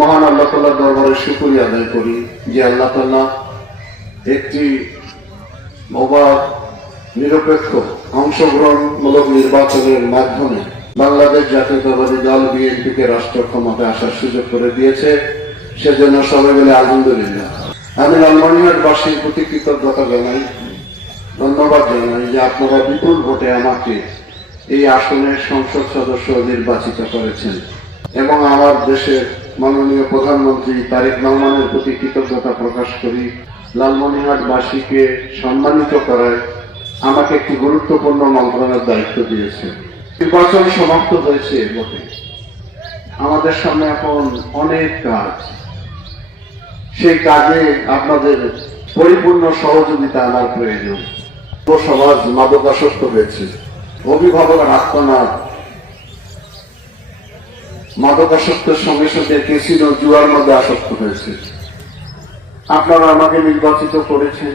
মহান আল্লাহ তাআলার দরবারে শুকরিয়া আদায় করি যে আল্লাহ তাআলা একটি অবাধ নিরপেক্ষ অংশগ্রহণমূলক নির্বাচনের মাধ্যমে বাংলাদেশ জাতীয়তাবাদী দল বিএনপিকে রাষ্ট্র ক্ষমতায় আসার সুযোগ করে দিয়েছে। সেজন্য সবাই মিলে আলহামদুলিল্লাহ। আমি লালমনিরহাটবাসীর প্রতি কৃতজ্ঞতা জানাই, ধন্যবাদ জানাই যে আপনারা বিপুল ভোটে আমাকে এই আসনের সংসদ সদস্য নির্বাচিত করেছেন এবং আমার দেশের মাননীয় প্রধানমন্ত্রী তারেক রহমানের প্রতি কৃতজ্ঞতা প্রকাশ করি। লালমনিরহাটবাসীকে সম্মানিত করায় আমাকে একটি গুরুত্বপূর্ণ মন্ত্রণালয়ের দায়িত্ব দিয়েছে। নির্বাচন সমাপ্ত হয়েছে ভোটে, আমাদের সামনে এখন অনেক কাজ। সেই কাজে আপনাদের পরিপূর্ণ সহযোগিতা আমার প্রয়োজন। সমাজ মাদকাসক্ত হয়েছে, অভিভাবক আত্মনাথ, মাদকাসক্তের সঙ্গে সঙ্গে ক্যাসিনো জুয়ার মধ্যে আসক্ত হয়েছে। আপনারা আমাকে নির্বাচিত করেছেন,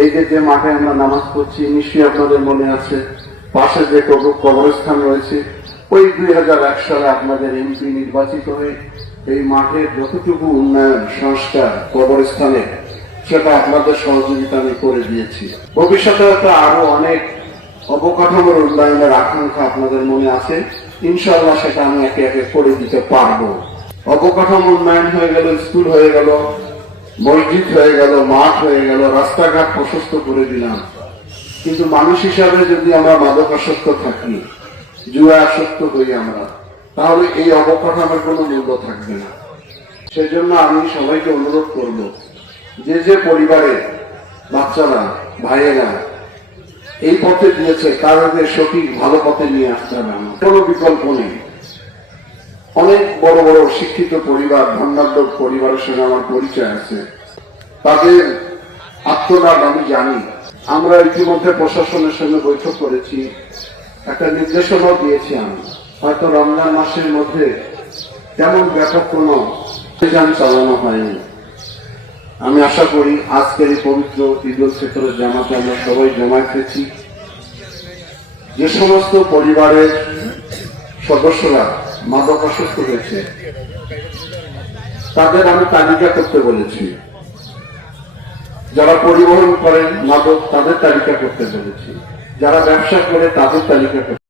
এই যে মাঠে আমরা নামাজ পড়ছি, নিশ্চয়ই আপনাদের মনে আছে পাশে যে কবরস্থান রয়েছে, ওই 2001 সালে আপনাদের এমপি নির্বাচিত হয়ে এই মাঠের যতটুকু উন্নয়ন সংস্কার কবরস্থানে সেটা আপনাদের সহযোগিতা আমি করে দিয়েছি। ভবিষ্যতে আরো অনেক অবকাঠামোর উন্নয়নের আকাঙ্ক্ষা আপনাদের মনে আছে, ইনশাআল্লাহ সেটা আমি একে একে করে দিতে পারবো। অবকাঠামো উন্নয়ন হয়ে গেল, স্কুল হয়ে গেল, মসজিদ হয়ে গেল, মাঠ হয়ে গেল, রাস্তাঘাট প্রশস্ত করে দিলাম। কিন্তু মানুষ হিসাবে যদি আমরা মাদকাসক্ত থাকি, জুয়া আসক্ত হই আমরা, তাহলে এই অবকাঠামোর কোনো মূল্য থাকবে না। সেজন্য আমি সবাইকে অনুরোধ করব, যে পরিবারে বাচ্চারা ভাইয়েরা এই পথে দিয়েছে তাদের সঠিক ভালো পথে নিয়ে আসতে হবে। কোনো বিকল্প নেই। অনেক বড় বড় শিক্ষিত পরিবার, ধনাঢ্য পরিবারের সঙ্গে আমার পরিচয় আছে, তাদের আত্মনাদ আমি জানি। আমরা ইতিমধ্যে প্রশাসনের সঙ্গে বৈঠক করেছি, একটা নির্দেশনাও দিয়েছি। আমি হয়তো রমজান মাসের মধ্যে তেমন ব্যাপক কোনো অভিযান চালানো হয়নি। আমি আশা করি আজকের এই পবিত্র ঈদুল ফিতরের জামাতে আমরা সবাই জমায়েত হয়েছি। যে সমস্ত পরিবারের সদস্যরা মাদকাসক্ত হয়েছে তাদের আমি তালিকা করতে বলেছি। যারা পরিবহন করেন মাদক তাদের তালিকা করতে বলেছি, যারা ব্যবসা করে তাদের তালিকা করতে